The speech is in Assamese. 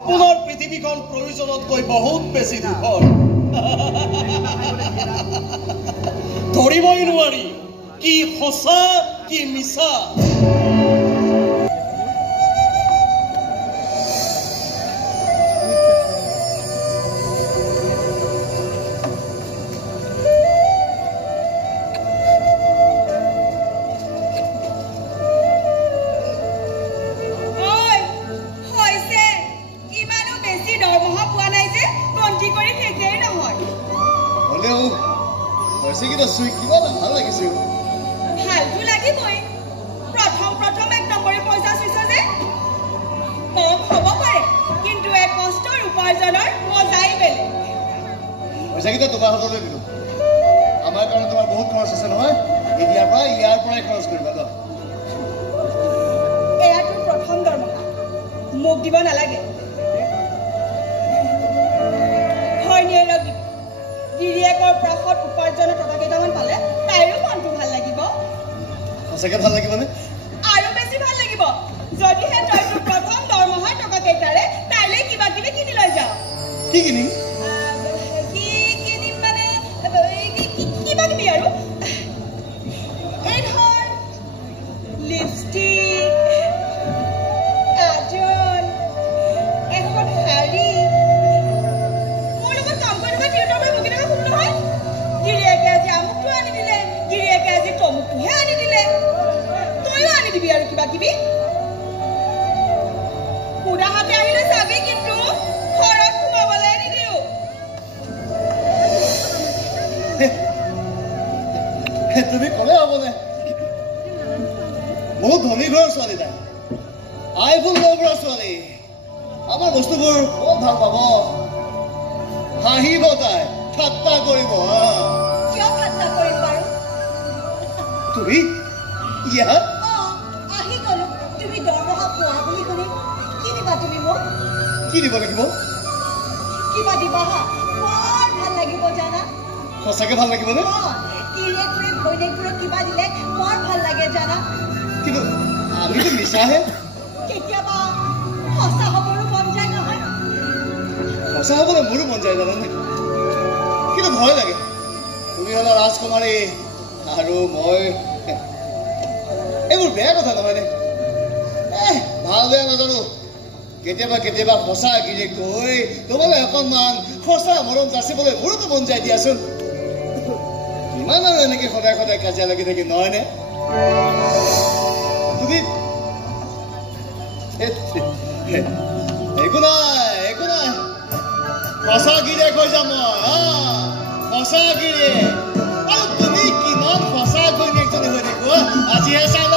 পুনৰ পৃথিৱীখন প্ৰয়োজনতকৈ বহুত বেছি দুখৰ ধৰিবই নোৱাৰি কি সঁচা কি মিছা কেতিয়াবা সঁচা গিৰে কৈ তোমালে অকণমান সঁচা মৰম যাচিবলৈ মোৰতো মন যায় দিয়াচোন ইমান আৰু এনেকে সদায় সদায় কাজিয়া লাগি থাকি নহয়নে তুমি একো নাই সঁচা গিৰে কৈ যাম মই সঁচা গিৰে আৰু তুমি কিমান সঁচা ঘৈণীয়েকজনী হৈ থাকিব আজিহে চাই